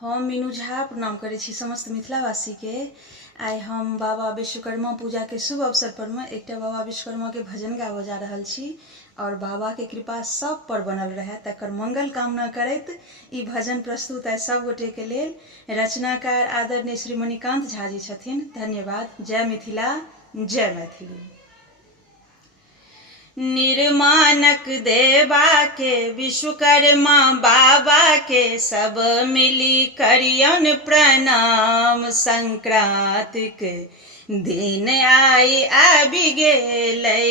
हम मीनू झा प्रणाम करै छी समस्त मिथिलावासी के। आइ हम बाबा विश्वकर्मा पूजा के शुभ अवसर पर में एक बाबा विश्वकर्मा के भजन गाबऽ जा रहल छी और बाबा के कृपा सब पर बनल रहे तकर मंगल कामना करैत ई भजन प्रस्तुत है सब गोटे के लेल। रचनाकार आदरणीय श्री मणिकांत झा जी छथिन। धन्यवाद। जय मिथिला, जय मैथिली। निर्माणक देवा के विश्वकर्मा बाबा के सब मिली करियन प्रणाम। संक्रांतिक दिन आबि गेलै।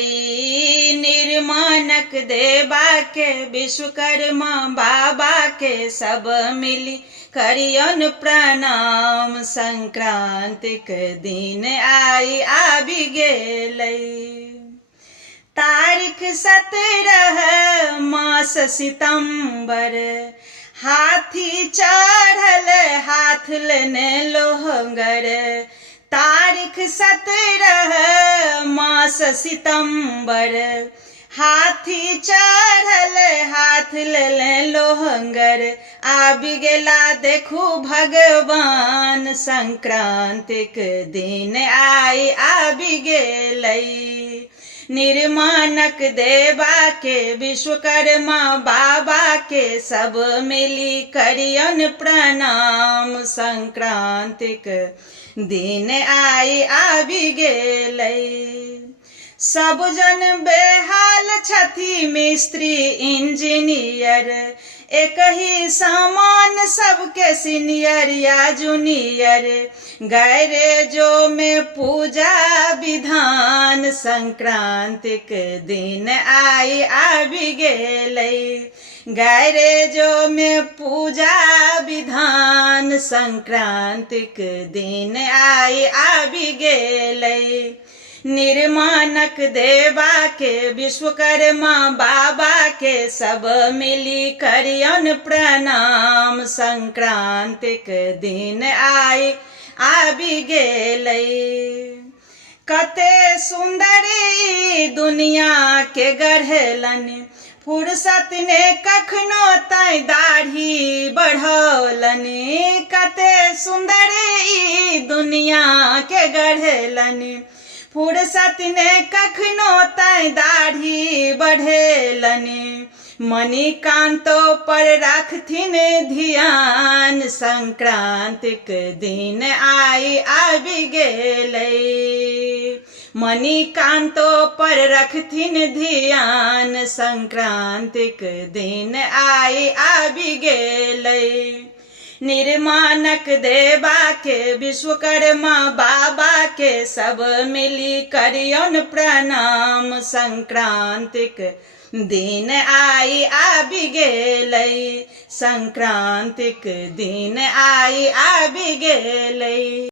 निर्माणक देवा के विश्वकर्मा बाबा के सब मिली करियन प्रणाम। संक्रांतिक दिन आबि गेलै। तारीख 17 मास सितंबर, हाथी चढ़ल हाथ लेने लोहंगर। तारीख 17 मास सितंबर, हाथी चढ़ल हाथ लेने लोहंगर। आबि गेला देखू भगवान। संक्रांतिक दिन आबि गेलै। निर्माणक देवा के विश्वकर्मा बाबा के सब मिली करियन प्रणाम। संक्रांतिक दिन आबि गेलै। सब जन बेहाल छथि मिस्त्री इंजीनियर, एक ही सामान सबके सीनियर या जूनियर। गैरेजो में पूजा विधान। संक्रांतिक दिन आबि गेलै। गैरेजो में पूजा विधान। संक्रांतिक दिन आबि गेलै। निर्माणक देवा के विश्वकर्मा बाबा के सब मिली करियन प्रणाम। संक्रांतिक दिन आबि गेलै। कते सुंदरी दुनिया के गढ़लनि, फुर्सत ने कखनो तै दाढ़ी बढ़ौलनि। कते सुंदरी दुनिया के गढ़लनि, फुर्सत ने कखनो तै दाढ़ी बढ़ेलनि। मणिकांतो पर राखथिन ध्यान। संक्रांतिक दिन आबि गेलै। मणिकांतो पर रखथिन ध्यान। संक्रांतिक दिन आबि गेलै। निर्माणक देवा के विश्वकर्मा बाबा के सब मिली करियन प्रणाम। संक्रांतिक दिन आबि गेलै। संक्रांतिक दिन आबि गेलै।